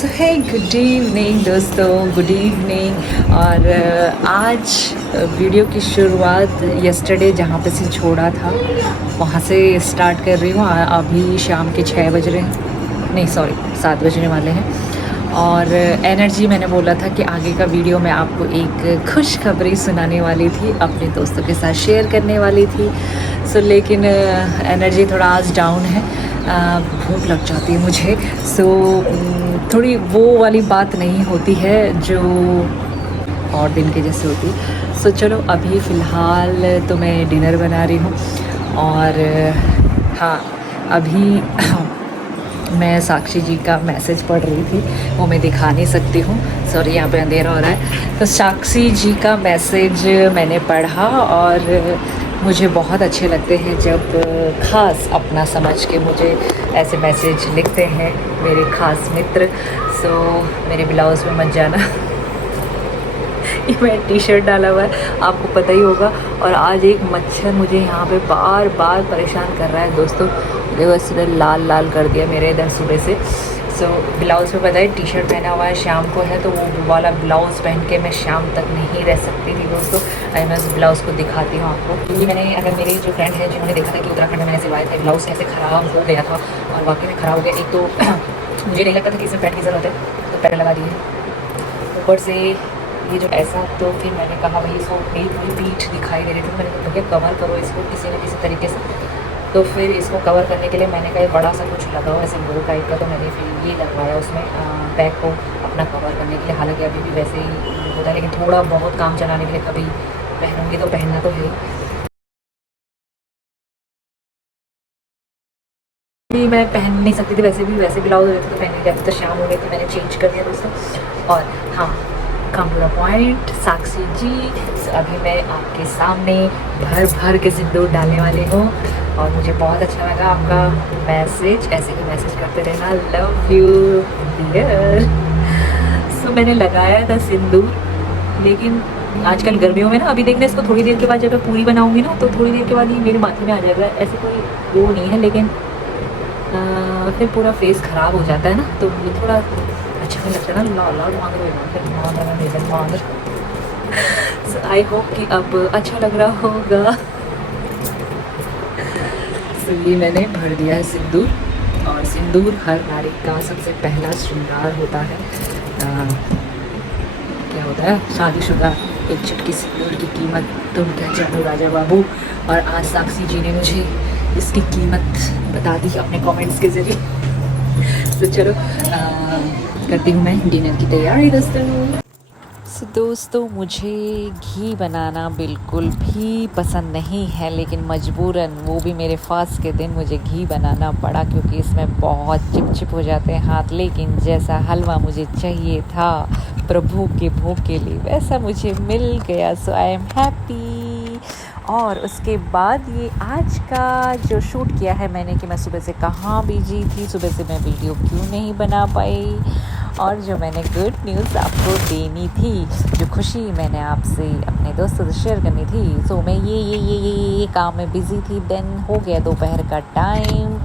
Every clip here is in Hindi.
सो है गुड इवनिंग दोस्तों, गुड इवनिंग। और आज वीडियो की शुरुआत यस्टरडे जहाँ पे से छोड़ा था वहाँ से स्टार्ट कर रही हूँ। अभी शाम के 6 बज रहे हैं, नहीं सॉरी 7 बजने वाले हैं। और एनर्जी मैंने बोला था कि आगे का वीडियो मैं आपको एक खुशखबरी सुनाने वाली थी, अपने दोस्तों के साथ शेयर करने वाली थी। लेकिन एनर्जी थोड़ा आज डाउन है, भूख लग जाती है मुझे। थोड़ी वो वाली बात नहीं होती है जो और दिन के जैसे होती है। चलो अभी फ़िलहाल तो मैं डिनर बना रही हूँ। और हाँ, अभी मैं साक्षी जी का मैसेज पढ़ रही थी, वो मैं दिखा नहीं सकती हूँ, सॉरी यहाँ पे अंधेरा हो रहा है। तो साक्षी जी का मैसेज मैंने पढ़ा और मुझे बहुत अच्छे लगते हैं जब ख़ास अपना समझ के मुझे ऐसे मैसेज लिखते हैं मेरे ख़ास मित्र। मेरे ब्लाउज़ में मत जाना ये मैं टी शर्ट डाला हुआ है, आपको पता ही होगा। और आज एक मच्छर मुझे यहाँ पे बार बार परेशान कर रहा है दोस्तों, देखो इसने लाल लाल कर दिया मेरे इधर सुबह से। ब्लाउज़ में पता है टी शर्ट पहना हुआ है, शाम को है तो वो वाला ब्लाउज़ पहन के मैं शाम तक नहीं रह सकती थी दोस्तों। मैं उस ब्लाउज़ को दिखाती हूँ आपको, क्योंकि मैंने अगर मेरी जो फ्रेंड है जिन्होंने देखा था कि उत्तराखंड में मैंने सिलवाए थे ब्लाउज़ कैसे ख़राब हो गया था, और वाकई में ख़राब हो गया। एक तो मुझे नहीं लगता था कि इसमें पैंट की ज़रूरत है, तो पैंट लगा दिए ऊपर से ये जो ऐसा। तो फिर मैंने कहा भाई इसको, मेरी पूरी पीठ दिखाई दे रही थी, मैंने कहा भैया कवर करो इसको किसी न किसी तरीके से। तो फिर इसको कवर करने के लिए मैंने कहा बड़ा सा कुछ लगा हुआ है सिंबल टाइप का, तो मैंने फिर ये लगवाया उसमें बैग को अपना कवर करने के लिए। हालांकि अभी भी वैसे ही होता है, लेकिन थोड़ा बहुत काम चलाने के लिए कभी पहनूंगी तो पहनना तो है ही। भी मैं पहन नहीं सकती थी, वैसे ब्लाउज रहते तो पहन नहीं, अभी तो शाम हो गई तो मैंने चेंज कर दिया दोस्तों। और हाँ, कम टू द पॉइंट, साक्षी जी अभी मैं आपके सामने भर भर के सिंदूर डालने वाली हूँ। और मुझे बहुत अच्छा लगा आपका मैसेज, ऐसे ही मैसेज करते रहना, लव यू डियर। मैंने लगाया था सिंदूर, लेकिन आजकल गर्मियों में ना, अभी देखना इसको थोड़ी देर के बाद जब मैं पूरी बनाऊंगी ना तो थोड़ी देर के बाद ही मेरे माथे में आ जाएगा, ऐसे कोई वो नहीं है। लेकिन फिर पूरा फेस ख़राब हो जाता है ना, तो मुझे थोड़ा अच्छा नहीं लगता ना, लाल लाल मांग रहे। सो आई होप कि अब अच्छा लग रहा होगा। ये मैंने भर दिया है सिंदूर, और सिंदूर हर नारी का सबसे पहला श्रृंगार होता है। क्या होता है शादीशुदा, एक चुटकी सिंदूर की कीमत तुम क्या जानो राजा बाबू। और आज साक्षी जी ने मुझे इसकी कीमत बता दी अपने कमेंट्स के ज़रिए। तो चलो करती हूँ मैं डिनर की तैयारी दोस्तों। दोस्तों मुझे घी बनाना बिल्कुल भी पसंद नहीं है, लेकिन मजबूरन वो भी मेरे फास्ट के दिन मुझे घी बनाना पड़ा, क्योंकि इसमें बहुत चिपचिप हो जाते हैं हाथ। लेकिन जैसा हलवा मुझे चाहिए था प्रभु के भोग के लिए, वैसा मुझे मिल गया। सो आई एम हैप्पी। और उसके बाद ये आज का जो शूट किया है मैंने, कि मैं सुबह से कहाँ बिजी थी, सुबह से मैं वीडियो क्यों नहीं बना पाई। और जो मैंने गुड न्यूज़ आपको देनी थी, जो खुशी मैंने आपसे अपने दोस्तों से शेयर करनी थी, मैं ये काम में बिज़ी थी। देन हो गया दोपहर का टाइम।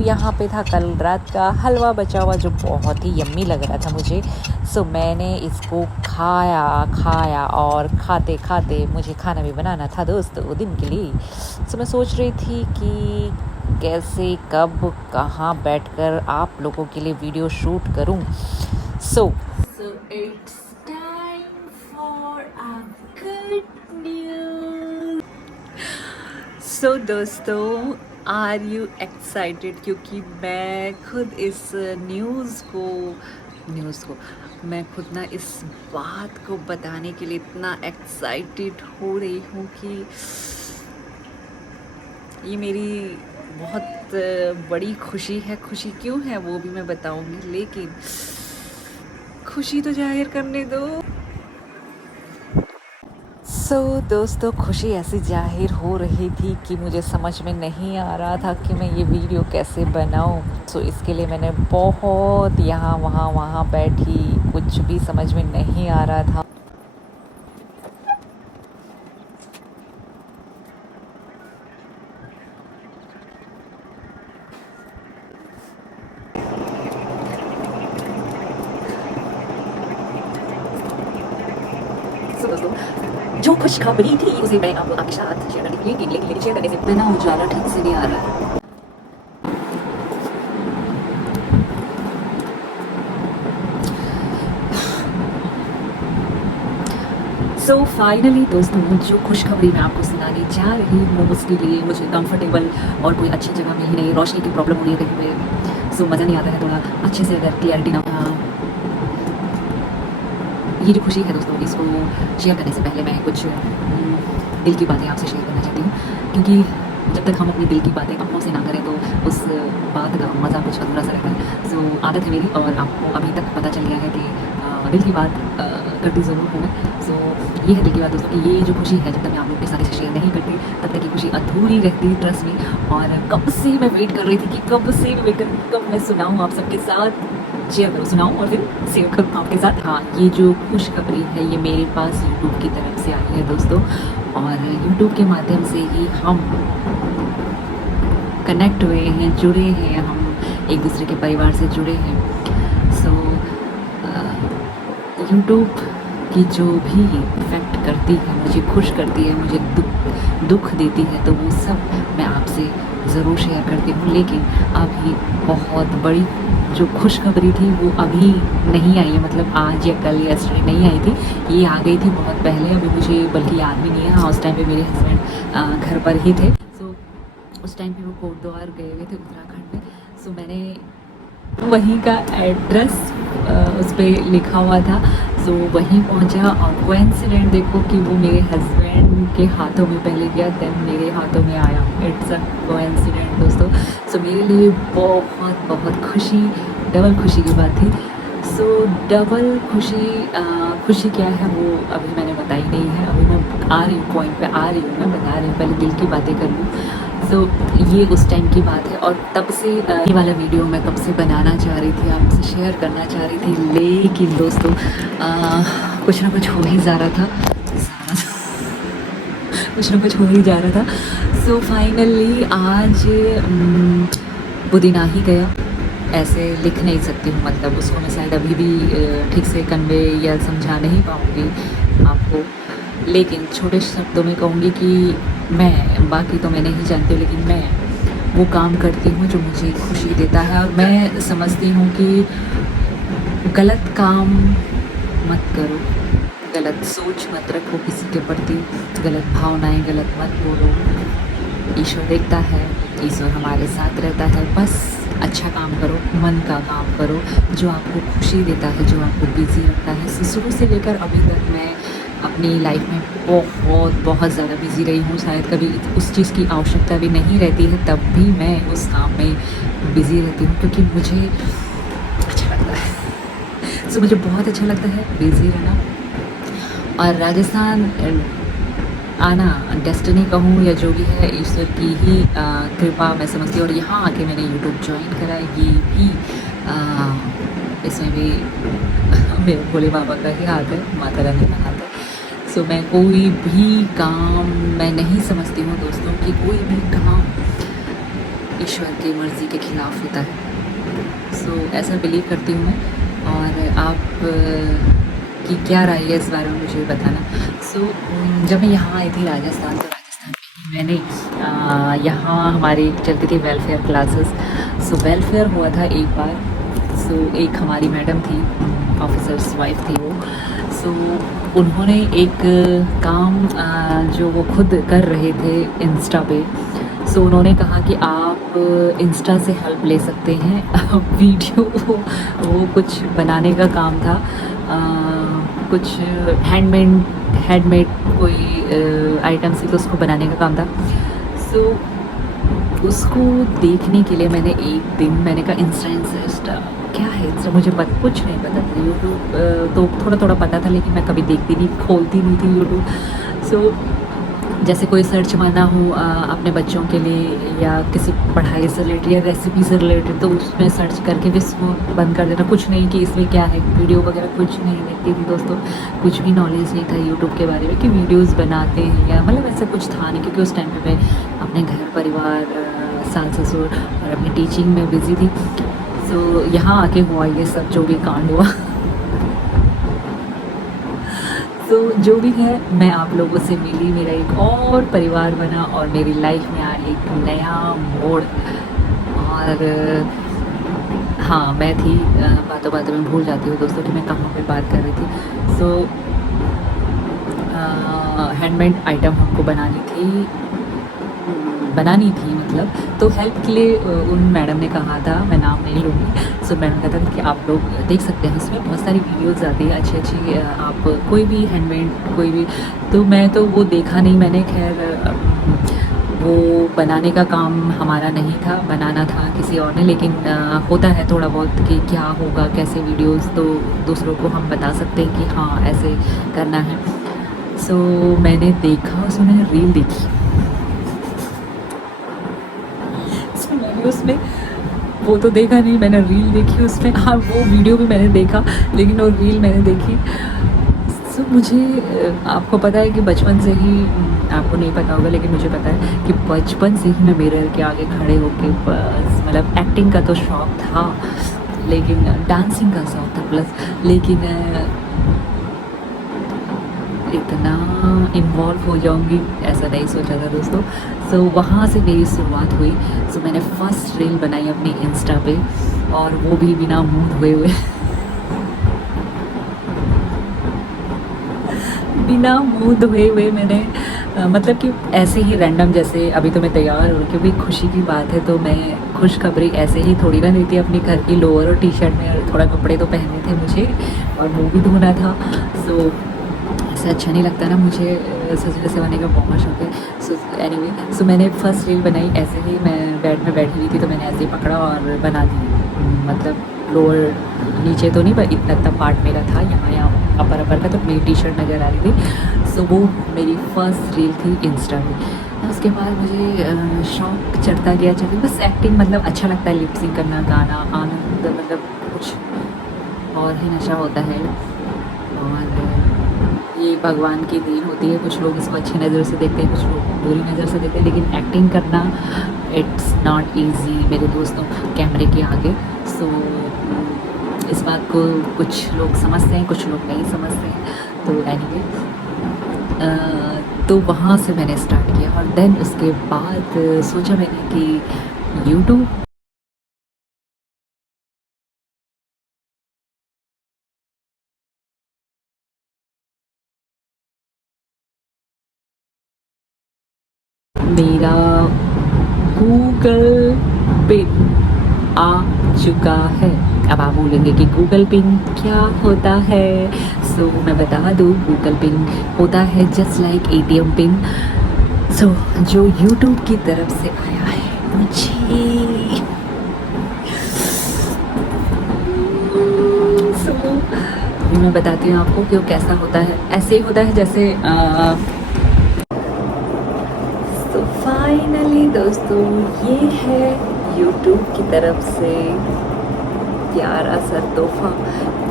यहाँ पे था कल रात का हलवा बचा हुआ, जो बहुत ही यम्मी लग रहा था मुझे। मैंने इसको खाया और खाते खाते मुझे खाना भी बनाना था दोस्तों दिन के लिए। मैं सोच रही थी कि कैसे कब कहाँ बैठकर आप लोगों के लिए वीडियो शूट करूं। So it's time for a good news. दोस्तों, आर यू एक्साइटेड? क्योंकि मैं खुद इस न्यूज़ को मैं खुद ना इस बात को बताने के लिए इतना एक्साइटेड हो रही हूँ कि ये मेरी बहुत बड़ी खुशी है। खुशी क्यों है वो भी मैं बताऊंगी, लेकिन खुशी तो जाहिर करने दो। दोस्तों, खुशी ऐसी जाहिर हो रही थी कि मुझे समझ में नहीं आ रहा था कि मैं ये वीडियो कैसे बनाऊं। इसके लिए मैंने बहुत यहाँ वहाँ बैठी, कुछ भी समझ में नहीं आ रहा था। जो खुशखबरी थी उसे मैं आपके साथ शेयर करने के लिए लेकिन शेयर करने से पहले ना उजाला ठीक से नहीं आ रहा है। सो फाइनली दोस्तों, जो खुशखबरी मैं आपको सुनाने जा रही हूँ उसके लिए मुझे कंफर्टेबल और कोई अच्छी जगह में ही नहीं, रोशनी की प्रॉब्लम हो रही है कहीं पे, सो मज़ा नहीं आता है थोड़ा अच्छे से अगर क्लियरिटी ना। ये जो खुशी है दोस्तों, इसको शेयर करने से पहले मैं कुछ दिल की बातें आपसे शेयर करना चाहती हूँ, क्योंकि जब तक हम अपनी दिल की बातें अपनों से ना करें तो उस बात का मज़ा कुछ अधूरा सा रहता है। सो आदत है मेरी और आपको अभी तक पता चल गया है कि दिल की बात करती ज़रूर हूँ मैं। सो ये है दिल की बात दोस्तों कि ये जो खुशी है जब तक मैं आप लोग के साथ इसे शेयर नहीं करती तब तक ये खुशी अधूरी रहती, ट्रस्ट मी। और कब से मैं वेट कर रही थी कि कब से मैं वेट कर कब मैं सुनाऊँ आप सबके साथ, शेयर करूँ, सुनाऊँ और फिर शेयर करूँ आपके साथ। हाँ, ये जो खुशखबरी है ये मेरे पास यूट्यूब की तरफ से आई है दोस्तों, और यूट्यूब के माध्यम से ही हम कनेक्ट हुए हैं, जुड़े हैं, हम एक दूसरे के परिवार से जुड़े हैं। सो यूट्यूब की जो भी इफ़ेक्ट करती है, मुझे खुश करती है, मुझे दुख देती है, तो वो सब मैं आपसे ज़रूर शेयर करती हूँ। लेकिन अभी बहुत बड़ी जो खुशखबरी थी वो अभी नहीं आई है, मतलब आज या कल या स्टडी नहीं आई थी, ये आ गई थी बहुत पहले। अभी मुझे बल्कि याद भी नहीं है। हाँ, उस टाइम पे मेरे हस्बैंड घर पर ही थे। सो उस टाइम पे वो कोटद्वार गए हुए थे उत्तराखंड में। सो मैंने वहीं का एड्रेस उस पर लिखा हुआ था, सो वहीं पहुंचा और कोइंसिडेंट देखो कि वो मेरे हस्बैंड के हाथों में पहले गया, देन मेरे हाथों में आया। इट्स अ कोइंसिडेंट दोस्तों। सो मेरे लिए बहुत बहुत खुशी, डबल खुशी की बात थी। सो डबल खुशी क्या है वो अभी मैंने बताई नहीं है। अभी मैं आ रही हूँ, पॉइंट पे आ रही हूँ, मैं बता रही हूँ, पहले दिल की बातें कर लूँ। सो ये उस टाइम की बात है और तब से ये वाला वीडियो मैं कब से बनाना चाह रही थी, आपसे शेयर करना चाह रही थी, लेकिन दोस्तों कुछ ना कुछ हो ही जा रहा था, कुछ ना कुछ हो ही जा रहा था। सो फाइनली आज पुदीना ही गया, ऐसे लिख नहीं सकती हूँ, मतलब उसको मैं शायद अभी भी ठीक से कन्वे या समझा नहीं पाऊँगी आपको, लेकिन छोटे शब्दों में कहूँगी कि मैं, बाकी तो मैं नहीं जानती, लेकिन मैं वो काम करती हूँ जो मुझे खुशी देता है। और मैं समझती हूँ कि गलत काम मत करो, गलत सोच मत रखो किसी के प्रति, गलत भावनाएं गलत मत बोलो। ईश्वर देखता है, ईश्वर हमारे साथ रहता है, बस अच्छा काम करो, मन का काम करो जो आपको खुशी देता है, जो आपको बिज़ी रखता है। शुरू से लेकर अभी तक मैं अपनी लाइफ में बहुत ज़्यादा बिज़ी रही हूँ, शायद कभी उस चीज़ की आवश्यकता भी नहीं रहती है, तब भी मैं उस काम में बिज़ी रहती हूँ क्योंकि मुझे अच्छा लगता है। सो मुझे बहुत अच्छा लगता है बिज़ी रहना। और राजस्थान आना डेस्टिनी कहूँ या जो भी है, ईश्वर की ही कृपा मैं समझती हूँ। और यहाँ आके मैंने यूट्यूब ज्वाइन करा, ये भी इसमें भी मेरे भोले बाबा का ही हाथ है, माता रानी का हाथ है। सो मैं कोई भी काम, मैं नहीं समझती हूँ दोस्तों कि कोई भी काम ईश्वर की मर्ज़ी के खिलाफ होता है। सो ऐसा बिलीव करती हूँ मैं। और आप कि क्या राय है इस बारे में मुझे बताना। सो जब मैं यहाँ आई थी राजस्थान, तो राजस्थान में ही मैंने यहाँ हमारी चलती थी वेलफेयर क्लासेस। सो वेलफेयर हुआ था एक बार। सो एक हमारी मैडम थी, ऑफिसर्स वाइफ थी वो। सो उन्होंने एक काम जो वो खुद कर रहे थे इंस्टा पे, सो उन्होंने कहा कि आप इंस्टा से हेल्प ले सकते हैं। वीडियो वो कुछ बनाने का काम था, कुछ हैंडमेड कोई आइटम से, तो उसको बनाने का काम था। सो उसको देखने के लिए मैंने एक दिन मैंने कहा इंस्टा क्या है इंस्टा, मुझे कुछ नहीं पता था। यूट्यूब तो थोड़ा थोड़ा पता था, लेकिन मैं कभी देखती नहीं, खोलती नहीं थी यूट्यूब। सो जैसे कोई सर्च मारना हो अपने बच्चों के लिए या किसी पढ़ाई से रिलेटेड या रेसिपी से रिलेटेड, तो उसमें सर्च करके भी इसको बंद कर देना। कुछ नहीं कि इसमें क्या है, वीडियो वगैरह कुछ नहीं देखती थी दोस्तों, कुछ भी नॉलेज नहीं था यूट्यूब के बारे में कि वीडियोस बनाते हैं या मतलब ऐसा कुछ था नहीं, क्योंकि उस टाइम पे मैं अपने घर परिवार, सास ससुर और अपनी टीचिंग में बिज़ी थी। सो यहाँ आके हुआ ये सब जो भी कांड हुआ। तो सो जो भी है, मैं आप लोगों से मिली, मेरा एक और परिवार बना और मेरी लाइफ में आया एक नया मोड़। और हाँ, मैं थी बातों बातों में भूल जाती हूँ दोस्तों कि मैं कहाँ पे बात कर रही थी। सो हैंडमेड आइटम हमको बनानी थी मतलब, तो हेल्प के लिए उन मैडम ने कहा था, मैं नाम नहीं लूँगी। सो मैडम कहता था कि आप लोग देख सकते हैं, इसमें बहुत सारी वीडियोस आती है अच्छी अच्छी, आप कोई भी हैंडमेड कोई भी। तो मैं तो वो देखा नहीं मैंने, खैर वो बनाने का काम हमारा नहीं था, बनाना था किसी और ने। लेकिन होता है थोड़ा बहुत कि क्या होगा कैसे वीडियोस, तो दूसरों को हम बता सकते हैं कि हाँ ऐसे करना है। सो मैंने देखा, उसमें मैंने रील देखी। सो मैंने उसमें वो तो देखा नहीं, मैंने रील देखी उसमें। हाँ, वो वीडियो भी मैंने देखा, लेकिन वो रील मैंने देखी। सो मुझे आपको पता है कि बचपन से ही, आपको नहीं पता होगा लेकिन मुझे पता है कि बचपन से ही मैं मिरर के आगे खड़े होके बस, मतलब एक्टिंग का तो शौक़ था, लेकिन डांसिंग का शौक़ था प्लस, लेकिन इतना इन्वॉल्व हो जाऊंगी ऐसा नहीं सोचा था दोस्तों। सो वहाँ से मेरी शुरुआत हुई। सो मैंने फर्स्ट रील बनाई अपनी इंस्टा पे, और वो भी बिना मुँह धोए हुए बिना मुँह धोए हुए मैंने मतलब कि ऐसे ही रैंडम, जैसे अभी तो मैं तैयार हूँ क्योंकि खुशी की बात है, तो मैं खुशखबरी ऐसे ही थोड़ी ना देती अपनी घर की लोअर और टी शर्ट में, थोड़ा कपड़े तो पहने थे मुझे और मुँह भी धोना था। सो ऐसे अच्छा नहीं लगता ना, मुझे सजने सवारने का बहुत शौक है। सो एनीवे, सो मैंने फर्स्ट रील बनाई ऐसे ही, मैं बेड में बैठी हुई थी तो मैंने ऐसे ही पकड़ा और बना दी। मतलब लोअर नीचे तो नहीं, पर इतना पार्ट मेरा था यहाँ अपर का, तो मेरी टी शर्ट नज़र आ रही थी। सो वो मेरी फर्स्ट रील थी इंस्टा में। उसके बाद मुझे शौक चढ़ता गया, बस एक्टिंग, मतलब अच्छा लगता है लिपसिंग करना, गाना, आनंद, मतलब कुछ और ही नशा होता है। और ये भगवान की देन होती है, कुछ लोग इसको अच्छी नज़र से देखते हैं, कुछ लोग बुरी नज़र से देखते हैं, लेकिन एक्टिंग करना इट्स नॉट ईजी मेरे दोस्तों कैमरे के आगे। सो इस बात को कुछ लोग समझते हैं, कुछ लोग नहीं समझते हैं। तो एनीवे, तो वहाँ से मैंने स्टार्ट किया, और देन उसके बाद सोचा मैंने कि यूट्यूब मेरा गूगल पिन आ चुका है। अब आप बोलेंगे कि गूगल पिन क्या होता है। सो मैं बता दूँ, गूगल पिन होता है जस्ट लाइक एटीएम पिन। सो जो यूट्यूब की तरफ से आया है मुझे। सो मैं बताती हूँ आपको कि वो कैसा होता है। ऐसे ही होता है जैसे तो फाइनली दोस्तों, ये है यूट्यूब की तरफ से प्यारा सा तोहफ़ा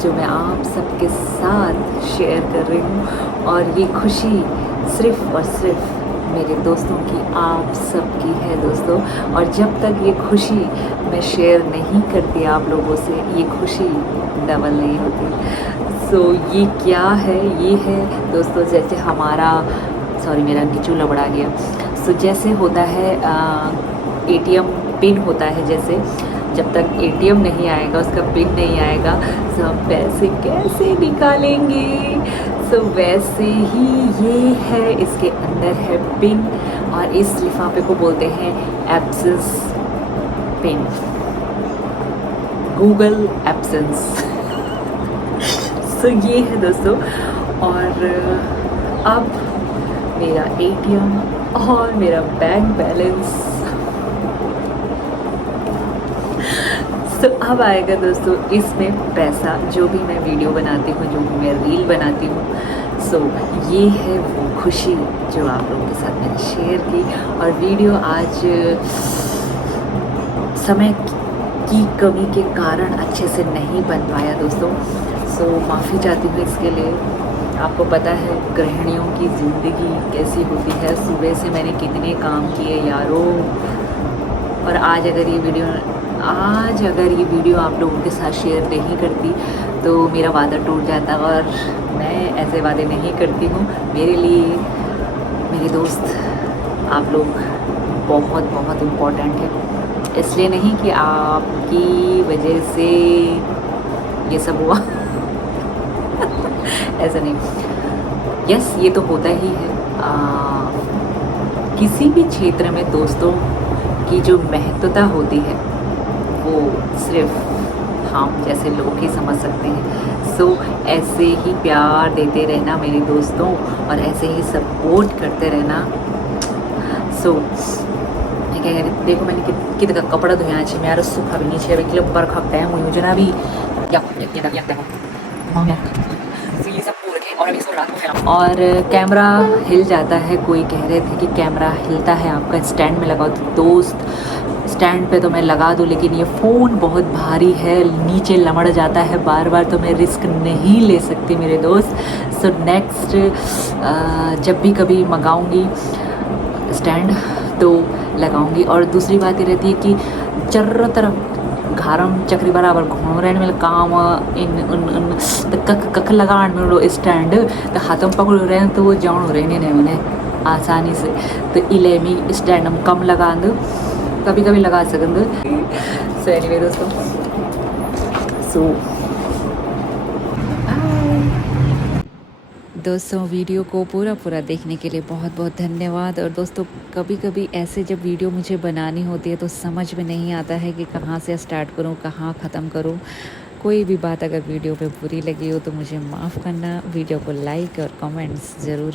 जो मैं आप सबके साथ शेयर कर रही हूँ। और ये खुशी सिर्फ़ और सिर्फ मेरे दोस्तों की, आप सबकी है दोस्तों। और जब तक ये खुशी मैं शेयर नहीं करती आप लोगों से, ये खुशी डबल नहीं होती। सो ये क्या है? ये है दोस्तों, जैसे हमारा, सॉरी मेरा नीचू लबड़ा गया। सो जैसे होता है एटीएम पिन होता है, जैसे जब तक एटीएम नहीं आएगा, उसका पिन नहीं आएगा, तो हम पैसे कैसे निकालेंगे। सो वैसे ही ये है, इसके अंदर है पिन, और इस लिफाफे को बोलते हैं एब्सेंस पिन, गूगल एब्सेंस। सो ये है दोस्तों। और अब मेरा एटीएम और मेरा बैंक बैलेंस, तो अब आएगा दोस्तों इसमें पैसा, जो भी मैं वीडियो बनाती हूँ, जो भी मैं रील बनाती हूँ। सो ये है वो खुशी जो आप लोगों के साथ मैंने शेयर की। और वीडियो आज समय की कमी के कारण अच्छे से नहीं बन पाया दोस्तों। सो माफ़ी चाहती हूँ इसके लिए। आपको पता है गृहिणियों की ज़िंदगी कैसी होती है, सुबह से मैंने कितने काम किए यारों। और आज अगर ये वीडियो आप लोगों के साथ शेयर नहीं करती तो मेरा वादा टूट जाता, और मैं ऐसे वादे नहीं करती हूँ। मेरे लिए मेरे दोस्त आप लोग बहुत बहुत इम्पोर्टेंट है, इसलिए नहीं कि आपकी वजह से ये सब हुआ ऐसा नहीं। यस, ये तो होता ही है। किसी भी क्षेत्र में दोस्तों की जो महत्वता होती है वो सिर्फ हम जैसे लोग ही समझ सकते हैं। सो ऐसे ही प्यार देते रहना मेरे दोस्तों, और ऐसे ही सपोर्ट करते रहना। सो मैं क्या कह रही, देखो मैंने कितना कपड़ा धोया छे, मेरा सूखा भी नीचे अभी किलो बरखा टाइम हुई मुझे ना भी और कैमरा हिल जाता है। कोई कह रहे थे कि कैमरा हिलता है आपका स्टैंड में लगाओ, तो दोस्त स्टैंड पे तो मैं लगा दूँ, लेकिन ये फ़ोन बहुत भारी है, नीचे लमड़ जाता है बार बार, तो मैं रिस्क नहीं ले सकती मेरे दोस्त। सो नेक्स्ट जब भी कभी मंगाऊंगी स्टैंड तो लगाऊंगी। और दूसरी बात ये रहती है कि चारों तरफ घारम चक्री बराबर घूम रहे मतलब काम इन उन उन तो कख लगाण में स्टैंड तो हाथों में पकड़ रहे हैं, तो वो जान रहे नहीं मैंने आसानी से। तो इले में स्टैंड हम कम लगा दो, कभी कभी लगा सकते। सो एनीवे दोस्तों, सो दोस्तों वीडियो को पूरा देखने के लिए बहुत बहुत धन्यवाद। और दोस्तों कभी कभी ऐसे जब वीडियो मुझे बनानी होती है तो समझ में नहीं आता है कि कहाँ से स्टार्ट करूँ, कहाँ ख़त्म करूँ। कोई भी बात अगर वीडियो पे बुरी लगी हो तो मुझे माफ़ करना। वीडियो को लाइक और कमेंट्स ज़रूर